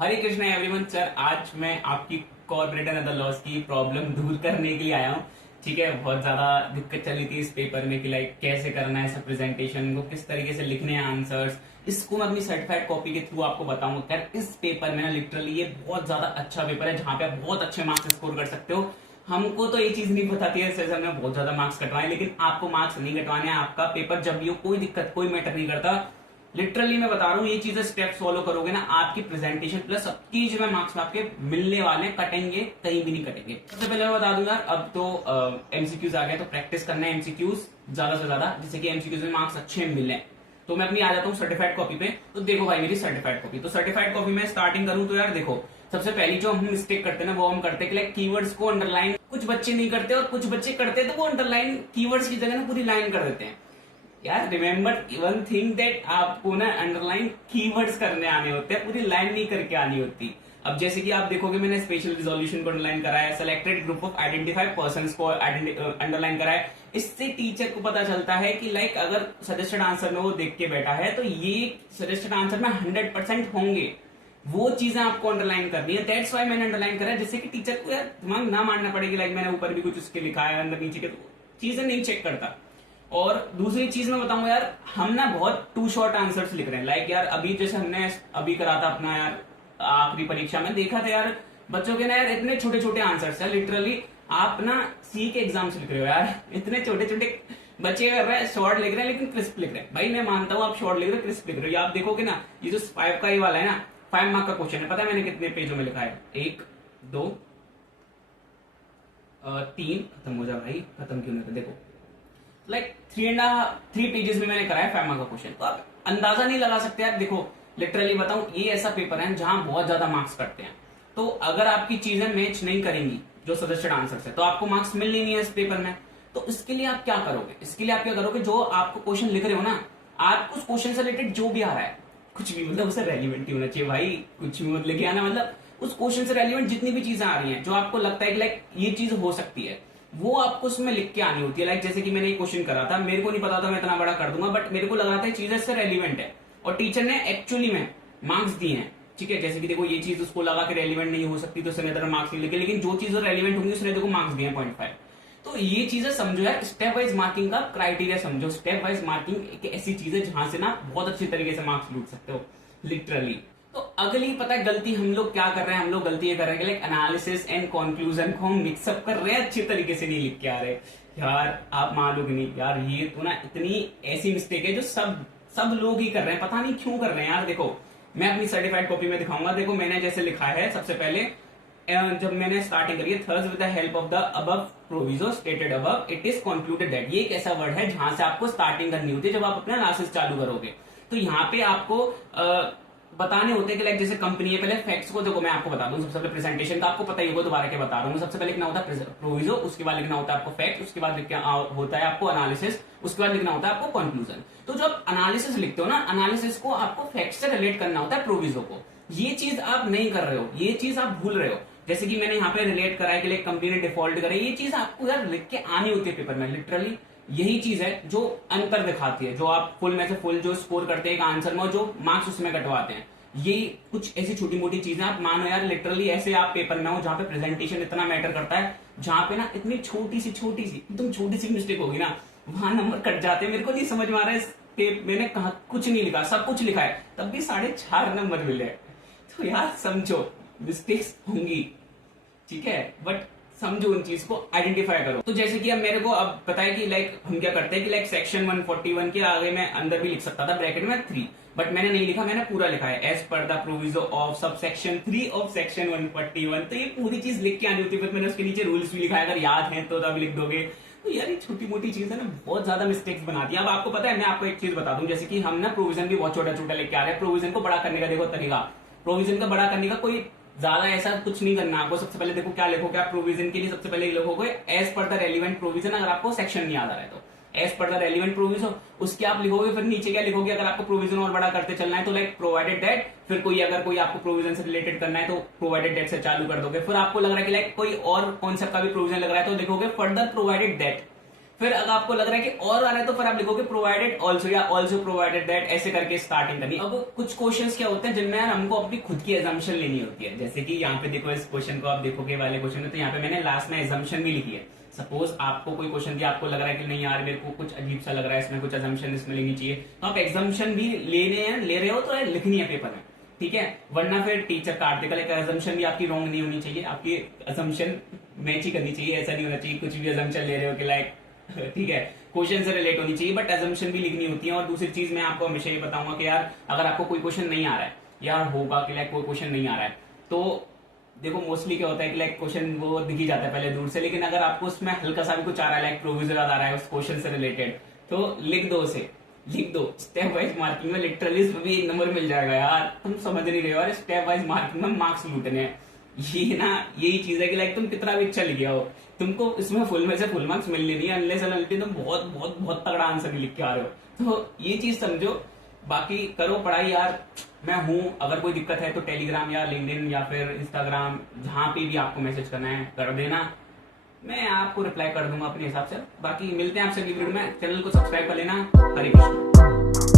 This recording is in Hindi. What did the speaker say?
हरे कृष्णा एवरीवन। सर आज मैं आपकी कॉर्पोरेट एंड अदर लॉस की प्रॉब्लम दूर करने के लिए आया हूँ। ठीक है, बहुत ज्यादा दिक्कत चली थी इस पेपर में कि लाइक कैसे करना है सब प्रेजेंटेशन को, किस तरीके से लिखने हैं आंसर्स। इसको मैं अपनी सर्टिफाइड कॉपी के थ्रू आपको बताऊंगा। खैर इस पेपर में ना लिटरली ये बहुत ज्यादा अच्छा पेपर है जहां पे आप बहुत अच्छे मार्क्स स्कोर कर सकते हो। हमको तो ये चीज नहीं बताती है सर, हमने बहुत ज्यादा मार्क्स कटवाए, लेकिन आपको मार्क्स नहीं कटवाने हैं। आपका पेपर जब भी हो कोई दिक्कत कोई मैटर नहीं करता। लिटरली मैं बता रहा हूँ, ये चीजें स्टेप फॉलो करोगे ना, आपकी प्रेजेंटेशन प्लस सबकी जो मार्क्स में आपके मिलने वाले कटेंगे, कहीं भी नहीं कटेंगे। सबसे पहले मैं बता दूं यार, अब तो एमसीक्यूज आ गए तो प्रैक्टिस करना है एमसीक्यूज ज्यादा से ज्यादा, जिससे कि एमसीक्यूज में मार्क्स अच्छे मिले। तो मैं अपनी आ जाता हूँ सर्टिफाइड कॉपी पे। तो देखो भाई मेरी सर्टिफाइड कॉपी, तो सर्टिफाइड कॉपी में स्टार्टिंग करूँ तो यार देखो, सबसे पहली जो हम मिस्टेक करते हैं ना वो हम करते हैं कि कीवर्ड्स को अंडरलाइन कुछ बच्चे नहीं करते, और कुछ बच्चे करते हैं तो वो अंडरलाइन कीवर्ड्स की जगह ना पूरी लाइन कर देते हैं। यार रिमेंबर वन थिंग दैट आपको ना अंडरलाइन कीवर्ड्स करने आने होते हैं, पूरी लाइन नहीं करके आनी होती। अब जैसे कि आप देखोगे मैंने स्पेशल रिजोल्यूशन को अंडरलाइन करा है, selected group of identified persons को अंडरलाइन करा है। इससे टीचर को पता चलता है कि लाइक अगर सजेस्टेड आंसर में वो देख के बैठा है तो ये सजेस्टेड आंसर में 100% होंगे, वो चीजें आपको अंडरलाइन करनी है। दैट्स वाई मैंने अंडरलाइन करा है, जिससे कि टीचर को यार दिमाग ना मारना पड़ेगी लाइक मैंने ऊपर भी कुछ उसके लिखा है अंदर नीचे के, तो चीजें नहीं चेक करता। और दूसरी चीज मैं बताऊंगा यार, हम ना बहुत टू शॉर्ट आंसर्स लिख रहे हैं। लाइक यार अभी जैसे हमने अभी करा था अपना यार आखिरी परीक्षा में, देखा था यार बच्चों के ना यार इतने छोटे छोटे आंसर्स है। लिटरली आप ना सी के एग्जाम से लिख रहे हो यार, इतने छोटे छोटे बच्चे कर रहे हैं, शॉर्ट लिख रहे हैं लेकिन क्रिस्प लिख रहे हैं। भाई मैं मानता हूँ आप शॉर्ट लिख रहे हो क्रिस्प लिख रहे हो। आप देखोगे ना ये जो 5 का ये वाला है ना, 5 मार्क का क्वेश्चन है, पता है मैंने कितने पेजों में लिखा है? 1 2 3, खत्म हो जा भाई, खत्म क्यों नहीं? देखो लाइक 3 पेजेस में मैंने कराया 5 मार्क का क्वेश्चन। तो आप अंदाजा नहीं लगा सकते यार। देखो लिटरली बताऊं, ये ऐसा पेपर है जहां बहुत ज्यादा मार्क्स कटते हैं। तो अगर आपकी चीजें मैच नहीं करेंगी जो सजेस्टेड आंसर है तो आपको मार्क्स मिलनी नहीं है इस पेपर में। तो इसके लिए आप क्या करोगे? इसके लिए आप क्या करोगे, जो आपको क्वेश्चन लिख रहे हो ना, आप उस क्वेश्चन से रिलेटेड जो भी आ रहा है, कुछ भी मतलब उसे रेलिवेंट ही होना चाहिए भाई, कुछ भी मत लेके आना। मतलब उस क्वेश्चन से रेलिवेंट जितनी भी चीजें आ रही हैं जो आपको लगता है कि लाइक ये चीज हो सकती है, वो आपको उसमें लिख के आनी होती है। लाइक जैसे कि मैंने एक क्वेश्चन करा था, मेरे को नहीं पता था मैं इतना बड़ा कर दूंगा, बट मेरे को लग रहा था चीजें इससे रेलिवेंट है और टीचर ने एक्चुअली में मार्क्स दिए हैं। ठीक है, जैसे कि देखो ये चीज उसको लगा कि रेलिवेंट नहीं हो सकती तो उसने इतना मार्क्स नहीं लिखे, लेकिन जो चीजें रेलिवेंट होंगी उसने देखो मार्क्स दिए 0.5। तो ये चीजें समझो यार, स्टेप वाइज मार्किंग का क्राइटेरिया समझो। स्टेप वाइज मार्किंग एक ऐसी चीज है जहां से ना बहुत अच्छी तरीके से मार्क्स लूट सकते हो लिटरली। तो अगली पता है गलती हम लोग क्या कर रहे हैं? हम लोग गलती ये कर रहे हैं कि लाइक एनालिसिस एंड कंक्लूजन को हम मिक्सअप कर रहे हैं, अच्छे तरीके से नहीं लिख के आ रहे। यार आप मानोगे नहीं यार, ये तो ना इतनी ऐसी मिस्टेक है जो सब सब लोग ही कर रहे हैं, पता नहीं क्यों कर रहे हैं यार। देखो मैं अपनी सर्टिफाइड कॉपी में दिखाऊंगा। देखो मैंने जैसे लिखा है, सबसे पहले जब मैंने स्टार्टिंग करी है, thus with the help of the above proviso stated above it is concluded that, ये एक ऐसा वर्ड है जहां से आपको स्टार्टिंग करनी होती है जब आप अपना एनालिसिस चालू करोगे। तो यहाँ पे आपको बताने होते हैं कि लाइक जैसे कंपनी है, पहले फैक्ट्स को देखो मैं आपको बता दूं। सबसे पहले प्रेजेंटेशन का आपको पता ही होगा, दोबारा क्या बता रहा हूँ। सबसे पहले लिखना होता है प्रोविजो, उसके बाद लिखना होता है आपको फैक्ट, उसके बाद होता है आपको एनालिसिस, उसके बाद लिखना होता है आपको कंक्लूजन। तो जब एनालिसिस लिखते हो ना, एनालिसिस को आपको फैक्ट से रिलेट करना होता है प्रोविजो को। ये चीज आप नहीं कर रहे हो, ये चीज आप भूल रहे हो। जैसे कि मैंने यहाँ पे रिलेट करा है कि कंपनी ने डिफॉल्ट करे, ये चीज आपको यार लिख के आनी होती है पेपर में। लिटरली यही चीज है जो अंतर दिखाती है, जो आप फुल में से फुल जो स्कोर करते हैं एक आंसर में, जो मार्क्स उसमें कटवाते हैं। ये कुछ ऐसी छोटी मोटी चीजें आप मानो यार, लिटरली ऐसे आप पेपर में हो जहां पे प्रेजेंटेशन इतना मैटर करता है, जहां पे ना इतनी छोटी सी एकदम छोटी सी मिस्टेक होगी ना, वहां नंबर कट जाते हैं। मेरे को नहीं समझ में आ रहा है, मैंने कहा कुछ नहीं लिखा, सब कुछ लिखा है, तब भी 4.5 नंबर मिले। तो यार समझो मिस्टेक्स होंगी, ठीक है, बट समझो उन चीज को आइडेंटिफाई करो। तो जैसे कि अब मेरे को अब पता है कि लाइक हम क्या करते हैं कि लाइक सेक्शन 141 के आगे मैं अंदर भी लिख सकता था ब्रैकेट में 3, बट मैंने नहीं लिखा, मैंने पूरा लिखा है as per the proviso of sub section 3 of section 141। तो ये पूरी चीज लिख के आनी होती है, मैंने उसके नीचे रूल्स भी लिखा है, अगर याद है तो तब लिख दोगे। तो यार ये छोटी मोटी चीज है ना, बहुत ज्यादा मिस्टेक्स बनाती है। अब आपको पता है, मैं आपको एक चीज बता दूं, जैसे कि हम ना प्रोविजन भी बहुत छोटा छोटा लेके आ रहे हैं। प्रोविजन को बड़ा करने का देखो तरीका, प्रोविजन का बड़ा करने का कोई ज्यादा ऐसा कुछ नहीं करना आपको। सबसे पहले देखो क्या लिखोगे आप प्रोविजन के लिए, सबसे पहले लिखोगे as per the relevant provision, अगर आपको सेक्शन नहीं याद आ रहा है तो as per the relevant provision, उसके आप लिखोगे। फिर नीचे क्या लिखोगे, अगर आपको प्रोविजन और बड़ा करते चलना है तो लाइक प्रोवाइडेड दैट, फिर कोई अगर कोई आपको प्रोविजन से रिलेटेड करना है तो प्रोवाइडेड दैट से चालू कर दोगे। फिर आपको लग रहा है कि लाइक कोई और कॉन्सेप्ट का भी प्रोविजन लग रहा है तो लिखोगे फर्दर प्रोवाइडेड दैट। फिर अगर आपको लग रहा है कि और आ रहा है तो फिर आप लिखोगे प्रोवाइडेड ऑल्सो या ऑल्सो प्रोवाइडेड दैट, ऐसे करके स्टार्टिंग करनी। अब कुछ क्वेश्चंस क्या होते हैं जिनमें यार हमको अपनी खुद की एजम्पशन लेनी होती है। जैसे कि यहाँ पे देखो इस क्वेश्चन को आप देखोगे वाले क्वेश्चन में, तो यहाँ पे मैंने लास्ट में एजम्पशन भी लिखी है। सपोज आपको कोई क्वेश्चन दिया, आपको लग रहा है कि नहीं यार मेरे को कुछ अजीब सा लग रहा है, इसमें कुछ एजम्पशन इसमें लेनी चाहिए, तो आप एग्जाम्पशन भी ले रहे हो तो लिखनी है पेपर में, ठीक है। वरना फिर टीचर काट देगा। लेकिन एजम्पशन भी आपकी रॉन्ग नहीं होनी चाहिए, आपकी एजम्पशन मैच ही करनी चाहिए। ऐसा नहीं होना चाहिए कुछ भी एजम्पशन ले रहे हो कि लाइक ठीक है क्वेश्चन से रिलेट होनी चाहिए, बट एजम्पशन भी लिखनी होती है। और दूसरी चीज मैं आपको हमेशा ये बताऊंगा कि यार अगर आपको कोई क्वेश्चन नहीं आ रहा है, यार होगा कि लाइक कोई क्वेश्चन नहीं आ रहा है, तो देखो मोस्टली क्या होता है कि लाइक क्वेश्चन वो दिख ही जाता है पहले दूर से, लेकिन अगर आपको उसमें हल्का सा भी कुछ आ रहा है, लाइक प्रोविजन आ रहा है उस क्वेश्चन से रिलेटेड, तो लिख दो उसे, लिख दो स्टेप वाइज मार्किंग में। लिटरली इसमें भी 1 नंबर मिल जाएगा यार, तुम समझ नहीं रहे हो यार, स्टेप वाइज मार्किंग में मार्क्स लूटने हैं। ये ना यही चीज है कि लाइक तुम कितना भी अच्छा लिख गया हो, तुमको इसमें फुल में से फुल मार्क्स मिलने नहीं है अनलेस एंड अनटिल तुम बहुत बहुत बहुत तगड़ा आंसर लिख के आ रहे हो। तो ये चीज समझो, बाकी करो पढ़ाई यार। मैं हूं, अगर कोई दिक्कत है तो टेलीग्राम या लिंक्डइन या फिर इंस्टाग्राम, जहां पे भी आपको मैसेज करना है कर देना, मैं आपको रिप्लाई कर दूंगा अपने हिसाब से। बाकी मिलते हैं आपसे अगली वीडियो में, चैनल को सब्सक्राइब कर लेना। हरे कृष्ण।